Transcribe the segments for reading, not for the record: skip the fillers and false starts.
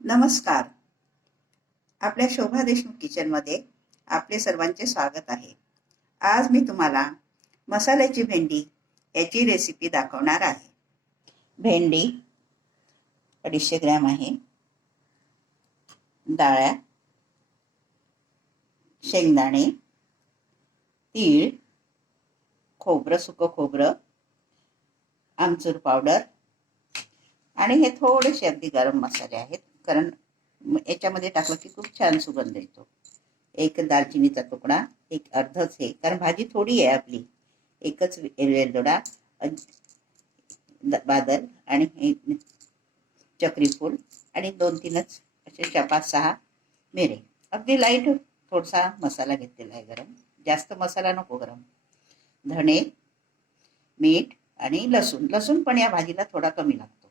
नमस्कार. आपल्या शोभा देशमुख किचनमध्ये आपले सर्वांचे स्वागत आहे. आज मी तुम्हाला मसाल्याची भेंडी याची रेसिपी दाखवणार आहे. भेंडी 250 ग्रॅम आहे, डाळ्या, शेंगदाणे, तीळ, खोबरं, सुकं खोबरं, आमचूर पावडर आणि हे थोडेसे अगदी गरम मसाले आहेत, कारण याच्यामध्ये टाकलं की खूप छान सुगंध येतो. एक दालचिनीचा तुकडा, एक अर्धच हे, कारण भाजी थोडी आहे आपली, एकच वेलदोडा, बादल आणि हे चक्री फूल आणि 2-3च असे 5-6 मिरे. अगदी लाईट थोडासा मसाला घेतलेला आहे गरम, जास्त मसाला नको गरम. धणे, मीठ आणि लसूण पण या भाजीला थोडा कमी लागतो.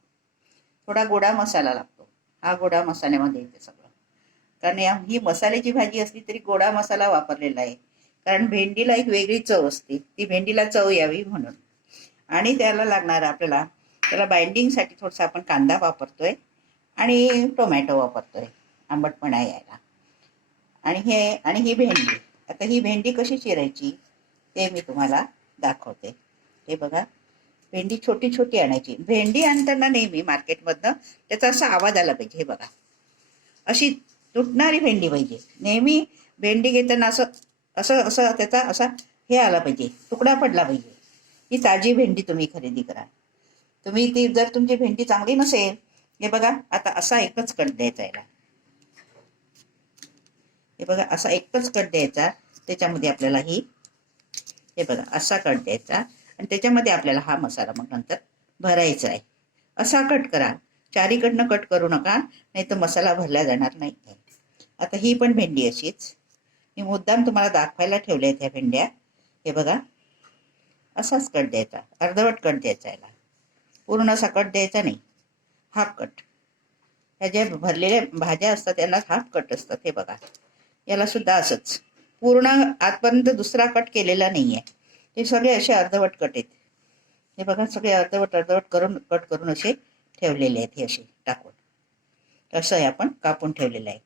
थोडा गोडा मसाला लागतो. हा गोडा मसाल्यामध्ये येते सगळं, कारण ही मसाल्याची भाजी असली तरी गोडा मसाला वापरलेला आहे, कारण भेंडीला एक वेगळी चव असते, ती भेंडीला चव यावी म्हणून. आणि त्याला लागणार आपल्याला, त्याला बाइंडिंगसाठी थोडासा आपण कांदा वापरतोय आणि टोमॅटो वापरतोय आंबटपणा यायला. आणि ही भेंडी, आता ही भेंडी कशी चिरायची ते मी तुम्हाला दाखवते. हे बघा, भेंडी छोटी छोटी आणायची. भेंडी आणताना नेहमी मार्केटमधनं त्याचा असा आवाज आला पाहिजे. हे बघा, अशी तुटणारी भेंडी पाहिजे. नेहमी भेंडी घेताना असं असं असं त्याचा असा हे आला पाहिजे, तुकडा पडला पाहिजे. ही ताजी भेंडी तुम्ही खरेदी करा. तुम्ही ती, जर तुमची भेंडी चांगली नसेल, हे बघा आता असा एकच कट द्यायचा याला. हे बघा, असा एकच कट द्यायचा. त्याच्यामध्ये आपल्याला हे बघा असा कट द्यायचा आणि त्याच्यामध्ये आपल्याला हा मसाला मग नंतर भरायचा आहे. असा कट करा, चारीकडनं कट करू नका, नाही तर मसाला भरला जाणार नाही. आता ही पण भेंडी अशीच, मी मुद्दाम तुम्हाला दाखवायला ठेवल्या आहेत ह्या भेंड्या. हे बघा, असाच कट द्यायचा, अर्धवट कट द्यायचा याला, पूर्ण असा कट द्यायचा नाही, हाफ कट. ह्या ज्या भरलेल्या भाज्या असतात त्यांना हाफ कट असतात. हे बघा, याला सुद्धा असंच, पूर्ण आतपर्यंत दुसरा कट केलेला नाही आहे. हे सगळे असे अर्धवट कट आहेत. हे बघा, सगळे अर्धवट अर्धवट करून कट करून असे ठेवलेले आहेत. हे असे टाकून असं हे आपण कापून ठेवलेलं आहे.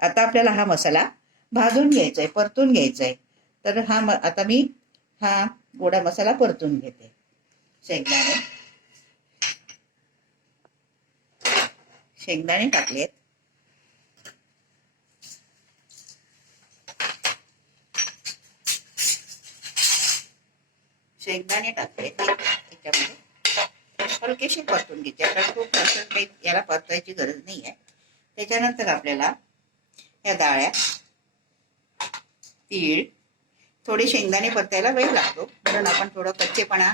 आता आपल्याला हा मसाला भाजून घ्यायचा आहे, परतून घ्यायचा आहे. तर आता मी हा गोडा मसाला परतून घेते. शेंगदाणे टाकलेत, शेंगदाणे टाकले याच्यामध्ये, हलकेशी परतून घ्यायचे. आता खूप असं काही याला परतायची गरज नाही आहे. त्याच्यानंतर आपल्याला या डाळ्या, तीळ, थोडे शेंगदाणे परतायला वेळ लागतो, कारण आपण थोडं कच्चेपणा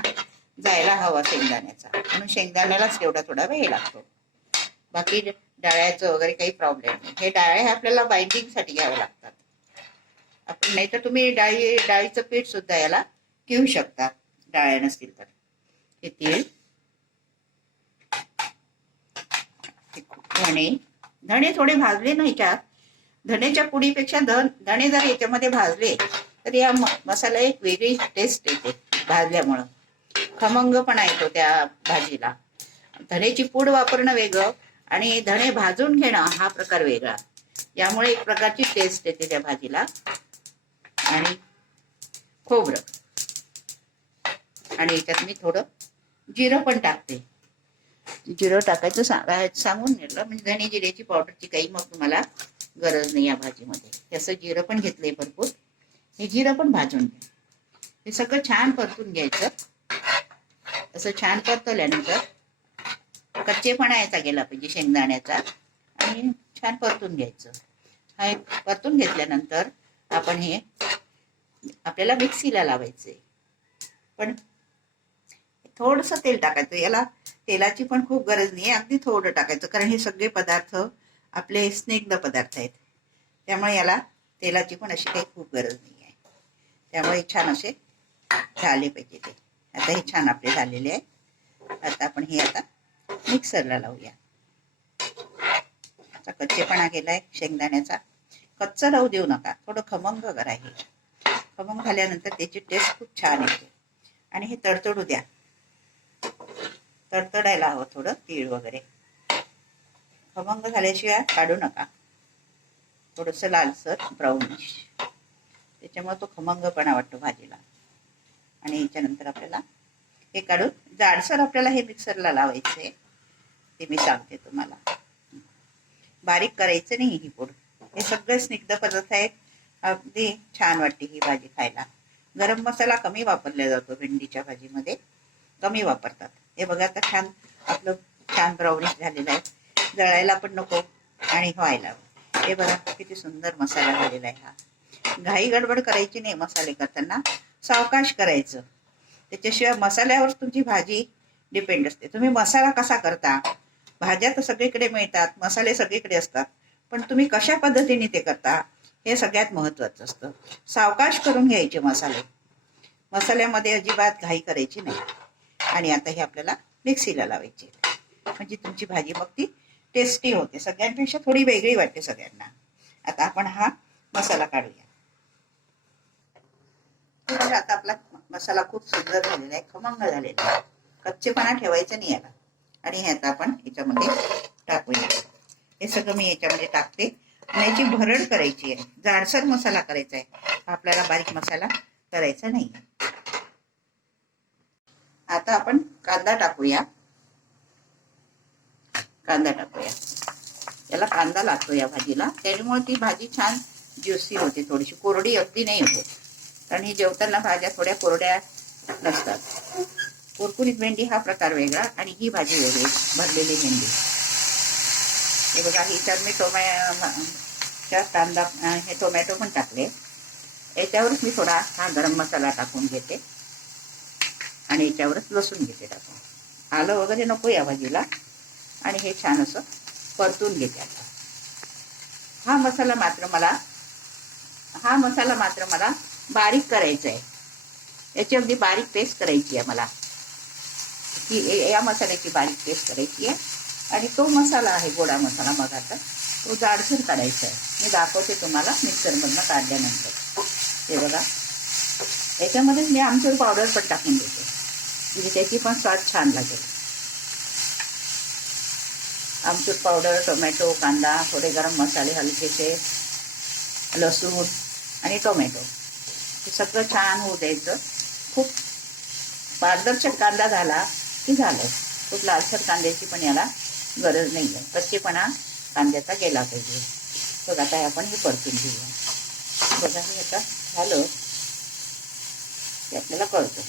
जायला हवा शेंगदाण्याचा, म्हणून शेंगदाण्यालाच तेवढा थोडा वेळ लागतो. बाकी डाळ्याचं वगैरे काही प्रॉब्लेम नाही. हे डाळ्या आपल्याला बाइंडिंगसाठी घ्यावे लागतात. आपण नाही तर तुम्ही डाळीचं पीठ सुद्धा याला घेऊ शकता, डाळ्या नसतील तर. हे तीळ, धणे थोडे भाजले नाही ह्याच्यात. धण्याच्या पुडीपेक्षा धणे जर याच्यामध्ये भाजले तर या मसाला एक वेगळी टेस्ट येते. भाजल्यामुळं खमंगपणा येतो त्या भाजीला. धण्याची पूड वापरणं वेगळं आणि धणे भाजून घेणं हा प्रकार वेगळा, यामुळे एक प्रकारची टेस्ट येते त्या भाजीला. आणि खोबरं, आणि याच्यात मी थोडं जिरं पण टाकते. जिरं टाकायचं सांगून नेलं, म्हणजे धणे जिऱ्याची पावडरची काही मग तुम्हाला गरज नाही या भाजीमध्ये. तसं जिरं पण घेतलंय भरपूर. हे जिरं पण भाजून घ्या. हे सगळं छान परतून घ्यायचं. असं छान परतवल्यानंतर कच्चेपणा याचा गेला पाहिजे शेंगदाण्याचा, आणि छान परतून घ्यायचं. हा परतून घेतल्यानंतर आपण हे आपल्याला मिक्सीला लावायचंय, पण थोडंसं तेल टाकायचं. याला तेलाची पण खूप गरज नाही, अगदी थोडं टाकायचं, कारण हे सगळे पदार्थ आपले स्निग्ध पदार्थ आहेत, त्यामुळे याला तेलाची पण अशी काही खूप गरज नाही आहे. त्यामुळे छान असे झाले पाहिजे ते. आता हे छान आपले झालेले आहे. आता आपण हे आता मिक्सरला लावूया. आता कच्चेपणा गेलाय शेंगदाण्याचा, कच्चा राहू देऊ नका, थोडं खमंग करा. हे खमंग झाल्यानंतर त्याची टेस्ट खूप छान येते. आणि हे तडतडू द्या, तडतडायला हवं थोडं तीळ वगैरे. खमंग झाल्याशिवाय काढू नका. थोडंसं लालसर ब्राउनिश, त्याच्यामुळे तो खमंगपणा वाटतो भाजीला. आणि याच्यानंतर आपल्याला हे काढून जाडसर आपल्याला हे मिक्सरला लावायचं आहे. ते मी सांगते तुम्हाला. बारीक करायचं नाही ही पूड. हे सगळे स्निग्ध पदार्थ आहेत. अगदी छान वाटते ही भाजी खायला. गरम मसाला कमी वापरला जातो भेंडीच्या भाजीमध्ये, कमी वापरतात. हे बघा आता छान आपलं छान ब्राउनिश झालेलं आहे. जळायला पण नको आणि व्हायला. हे बघा किती सुंदर मसाला झालेला आहे हा. घाई गडबड करायची नाही मसाले करताना, सावकाश करायचं. त्याच्याशिवाय मसाल्यावर तुमची भाजी डिपेंड असते. तुम्ही मसाला कसा करता, भाज्या तर सगळीकडे मिळतात, मसाले सगळीकडे असतात, पण तुम्ही कशा पद्धतीने ते करता हे सगळ्यात महत्त्वाचं असतं. सावकाश करून घ्यायचे मसाले. मसाल्यामध्ये अजिबात घाई करायची नाही. आणि आता हे आपल्याला मिक्सीला लावायची, म्हणजे तुमची भाजी मग ती टेस्टी होते. सगळ्यांपेक्षा थोडी वेगळी वाटते सगळ्यांना. आता आपण हा मसाला काढूया. आता आपला मसाला खूप सुंदर झालेला आहे, खमंग झालेला आहे. कच्चेपणा ठेवायचा नाही याला. आणि हे आता आपण याच्यामध्ये टाकूया. हे सगळं मी याच्यामध्ये टाकते. आणि याची भरड करायची आहे. जाडसर मसाला करायचा आहे आपल्याला, बारीक मसाला करायचा नाही. आता आपण कांदा टाकूया. कांदा टाकूया. याला कांदा लागतो या भाजीला, त्यामुळे ती भाजी छान ज्युसी होते. थोडीशी कोरडी अगदी नाही होत, कारण ही जेवताना भाज्या थोड्या कोरड्या नसतात. कुरकुरीत भेंडी हा प्रकार वेगळा आणि ही भाजी वेगळी, भरलेली भेंडी. हे बघा, ह्याच्यात मी कांदा हे टोमॅटो पण टाकले. याच्यावरच मी थोडा हा गरम मसाला टाकून घेते आणि याच्यावरच लसूण घेते टाकून. आलं वगैरे नको या भाजीला. आणि हे छान असं परतून घेते. आता हा मसाला मात्र मला बारीक करायचा आहे. याची अगदी बारीक पेस्ट करायची आहे मला. ही या मसाल्याची बारीक पेस्ट करायची आहे. आणि तो मसाला आहे गोडा मसाला, मग आता तो जाडसर काढायचा आहे. मी दाखवते तुम्हाला मिक्सरमधनं काढल्यानंतर. हे बघा, याच्यामध्येच मी आमचूर पावडर पण टाकून देते, म्हणजे त्याची पण स्वाद छान लागेल. आमचूर पावडर, टोमॅटो, कांदा, थोडे गरम मसाले हलकेसे, लसूण आणि टोमॅटो हे सगळं छान होऊ द्यायचं. खूप पारदर्शक कांदा झाला की झालं. खूप लालसर कांद्याची पण याला गरज नाही आहे. कच्चेपणा कांद्याचा गेला पाहिजे. बघा, आता आपण हे परतून घेऊया. बघा, हे आता झालं ते आपल्याला कळतं.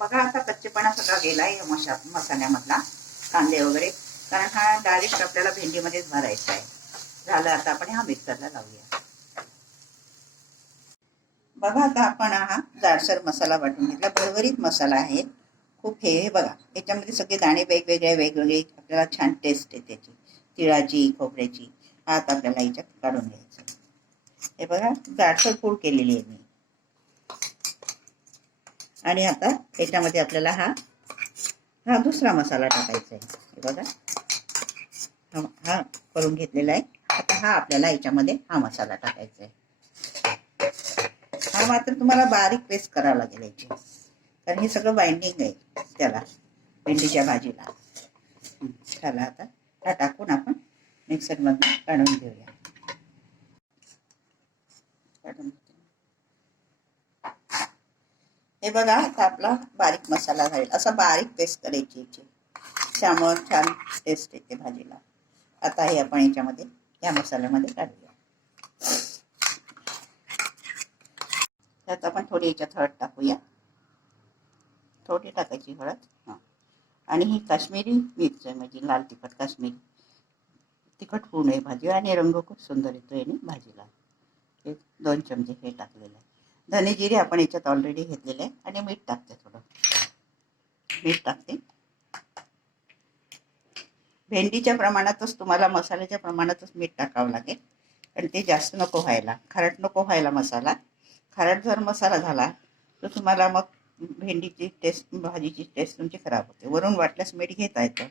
बघा, आता कच्चेपणा सगळा गेला आहे मसाल्यामधला, कांदे वगैरे, कारण हा डायरेक्ट आपल्याला भेंडीमध्येच भरायचा आहे. झालं. आता आपण हा मिक्सरला लावूया. बघा, आता आपण हा जाडसर मसाला वाटून घेतला. भरभरीत मसाला आहे खूप. हे बघा, याच्यामध्ये सगळे दाणे वेगवेगळे आपल्याला छान टेस्ट आहे त्याची, तिळाची, खोबऱ्याची. हा आता आपल्याला याच्यात काढून घ्यायचं. हे बघा, जाडसर पूड केलेली आहे मी. आणि आता याच्यामध्ये आपल्याला हा दुसरा मसाला टाकायचा आहे. हे बघा, हा करून घेतलेला आहे. आता हा आपल्याला याच्यामध्ये हा मसाला टाकायचा आहे. हा मात्र तुम्हाला बारीक पेस्ट करावं लागेल याची, कारण हे सगळं बाइंडिंग आहे त्याला, भेंडीच्या भाजीला. चला, आता हा टाकून आपण मिक्सरमधून काढून घेऊया. हे बघा, आता आपला बारीक मसाला झाला. असा बारीक पेस्ट करायची याची, त्यामुळे छान टेस्ट येते भाजीला. आता हे आपण याच्यामध्ये या मसाल्यामध्ये काढूया. त्यात आपण थोडी याच्यात हळद टाकूया. थोडी टाकायची हळद. हां, आणि ही काश्मीरी मिरची आहे, म्हणजे लाल तिखट, काश्मीरी तिखट होऊ नये भाजी, आणि रंग खूप सुंदर येतो याने भाजीला. एक 2 चमचे हे टाकलेलं आहे. धने जिरे आपण याच्यात ऑलरेडी घेतलेले आहे. आणि मीठ टाकते, थोडं मीठ टाकते. भेंडीच्या प्रमाणातच तुम्हाला मसाल्याच्या प्रमाणातच मीठ टाकावं लागेल, आणि ते जास्त नको व्हायला, खारट नको व्हायला मसाला. खारट जर मसाला झाला तर तुम्हाला मग भेंडीची टेस्ट, भाजीची टेस्ट तुमची खराब होते. वरून वाटल्यास मीठ घेता येतं.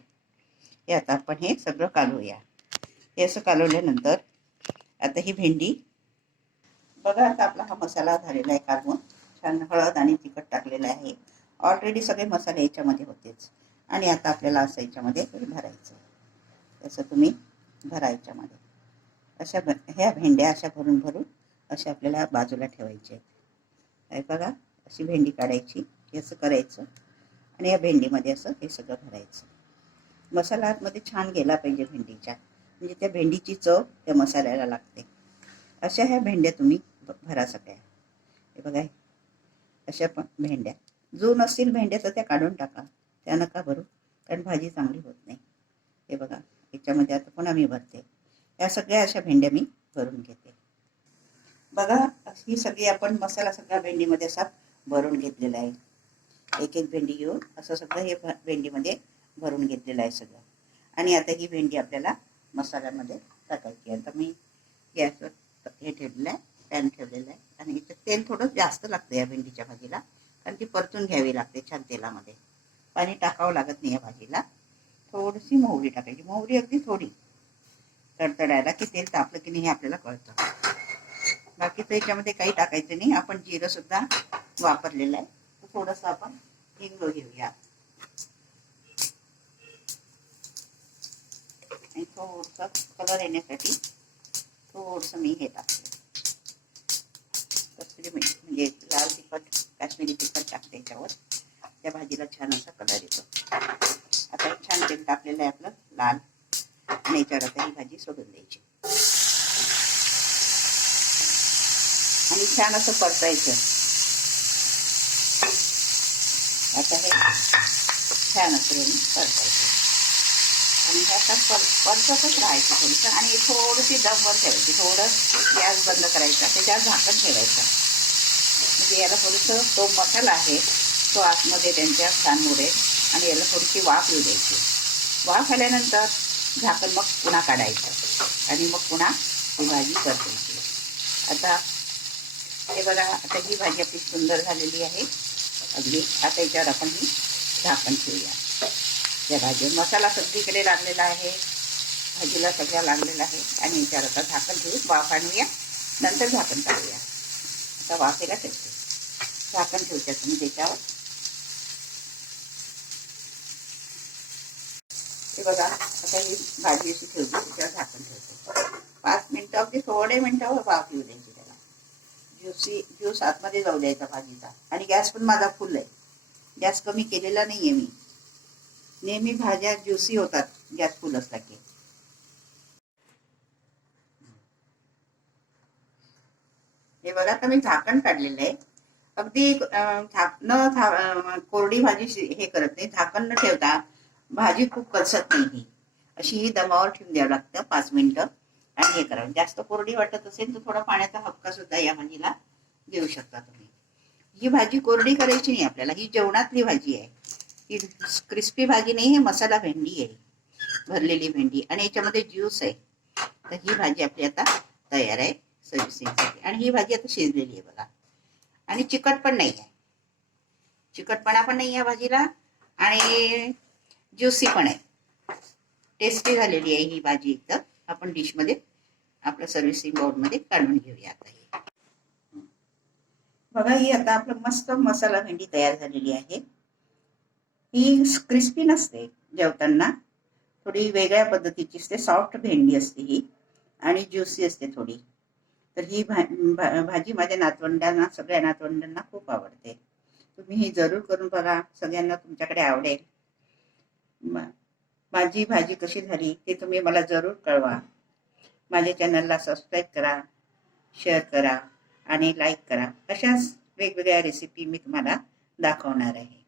हे आता आपण हे सगळं कालवूया. हे असं कालवल्यानंतर आता ही भेंडी, बघा, आता आपला हा मसाला झालेला आहे कालवून. छान हळद आणि तिखट टाकलेलं आहे. ऑलरेडी सगळे मसाले याच्यामध्ये होतेच. आणि आता आपल्याला असं याच्यामध्ये भरायचं. तसं तुम्ही भरा याच्यामध्ये. ह्या भेंड्या अशा भरून भरून अशा आपल्याला बाजूला ठेवायच्या आहेत. काय बघा, अशी भेंडी काढायची, हे असं करायचं आणि या भेंडीमध्ये असं हे सगळं भरायचं. मसाला आतमध्ये छान गेला पाहिजे भेंडीच्या, म्हणजे त्या भेंडीची चव त्या मसाल्याला लागते. अशा ह्या भेंड्या तुम्ही भरा सगळ्या. हे बघा, अशा पण भेंड्या जो नसतील भेंड्या तर त्या काढून टाका, त्या नका भरू, कारण भाजी चांगली होत नाही. हे बघा, याच्यामध्ये आता पुन्हा मी भरते. या सगळ्या अशा भेंड्या मी भरून घेते. बघा, ही सगळी आपण मसाला सगळ्या भेंडीमध्ये असा भरून घेतलेला आहे. एक एक भेंडी घेऊन असं सगळं हे भेंडीमध्ये भरून घेतलेलं आहे सगळं. आणि आता ही भेंडी आपल्याला मसाल्यामध्ये टाकायची. आता मी गॅसवर हे ठेवलेलं आहे, पॅन ठेवलेलं आहे आणि याच्यात तेल थोडं जास्त लागतं या भेंडीच्या भाजीला, कारण ती परतून घ्यावी लागते छान तेलामध्ये. पाणी टाकावं लागत नाही या भाजीला. थोडीशी मोहरी टाकायची, मोहरी अगदी थोडी, तडतडायला की तेल तापलं की नाही हे आपल्याला कळतं. बाकीचं याच्यामध्ये काही टाकायचं नाही. आपण जिरं सुद्धा वापरलेलं आहे. थोडंसं आपण हिंग घेऊया आणि थोडंसं कलर येण्यासाठी थोडंसं मी हे टाकते, कसुरी मेथी म्हणजे लाल तिखट, काश्मीरी तिखट टाकते याच्यावर. त्या भाजीला छान असा कलर येतो. आता छान तेल टाकलेलं आहे आपलं लाल, आणि याच्यावर आता ही भाजी सोडून द्यायची आणि छान असं परतायचं. आता हे छान असं परतायचं आणि हे आता परततच राहायचं थोडंसं, आणि थोडीशी दमवर ठेवायची. थोडं गॅस बंद करायचा, त्याच्यावर झाकण ठेवायचं, म्हणजे याला थोडंसं तो मसाला आहे तो आतमध्ये त्यांच्या छान मुरेल आणि याला थोडीशी वाफ येऊ द्यायची. वाफ आल्यानंतर झाकण मग पुन्हा काढायचं आणि मग पुन्हा ही भाजी परतायची. आता हे बघा, आता ही भाजी आपली सुंदर झालेली आहे अगदी. आता याच्यावर आपण ही झाकण ठेवूया. या भाजीवर मसाला सगळीकडे लागलेला आहे, भाजीला सगळ्या लागलेला आहे, आणि याच्यावर आता झाकण ठेवून वाफ आणूया, नंतर झाकण काढूया. आता वाफेला ठेवते, झाकण ठेवते तुम्ही त्याच्यावर. हे बघा, आता ही भाजी अशी ठेवली, त्याच्यावर झाकण ठेवते 5 मिनिटं, अगदी थोडे मिनिटावर वाफ येऊ द्यायची त्याला. ज्यूस आतमध्ये जाऊ द्यायचा भाजीचा. आणि गॅस पण माझा फुल आहे, गॅस कमी केलेला नाहीये मी. नेहमी भाज्या ज्युसी होतात गॅस फुल असला की. हे बघा, आता मी झाकण काढलेलं आहे. अगदी कोरडी भाजी हे करत नाही, झाकण न ठेवता भाजी खूप कचत नाही. ही अशी ही दमावर ठेवून द्यावं लागतं 5 मिनिटं आणि हे करावं. जास्त कोरडी वाटत असेल तर थोडा पाण्याचा हक्का सुद्धा या भाजीला देऊ शकता तुम्ही. ही भाजी कोरडी करायची नाही आपल्याला, ही जेवणातली भाजी आहे. ही क्रिस्पी भाजी नाही, हे मसाला भेंडी आहे, भरलेली भेंडी, आणि याच्यामध्ये ज्यूस आहे. तर ही भाजी आपली आता तयार आहे सर्व्हिसिंगसाठी. आणि ही भाजी आता शिजलेली आहे बघा, आणि चिकट पण नाही आहे, चिकटपणा पण नाही या भाजीला, आणि ज्युसी पण आहे. टेस्टी झालेली आहे ही भाजी. एकदम आपण डिशमध्ये आपल्या सर्व्हिसिंग बाउलमध्ये काढून घेऊया आता. ही बघा, ही आता आपलं मस्त मसाला भेंडी तयार झालेली आहे. ही क्रिस्पी नसते, जेवताना थोडी वेगळ्या पद्धतीची असते, सॉफ्ट भेंडी असते ही, आणि ज्युसी असते थोडी. तर ही भाजी माझ्या नातवंडांना, सगळ्या नातवंडांना खूप आवडते. तुम्ही ही जरूर करून बघा, सगळ्यांना तुमच्याकडे आवडेल. माझी भाजी कशी झाली ते तुम्ही मला जरूर कळवा. माझ्या चॅनलला सबस्क्राईब करा, शेअर करा आणि लाईक करा. अशाच वेगवेगळ्या रेसिपी मी तुम्हाला दाखवणार आहे.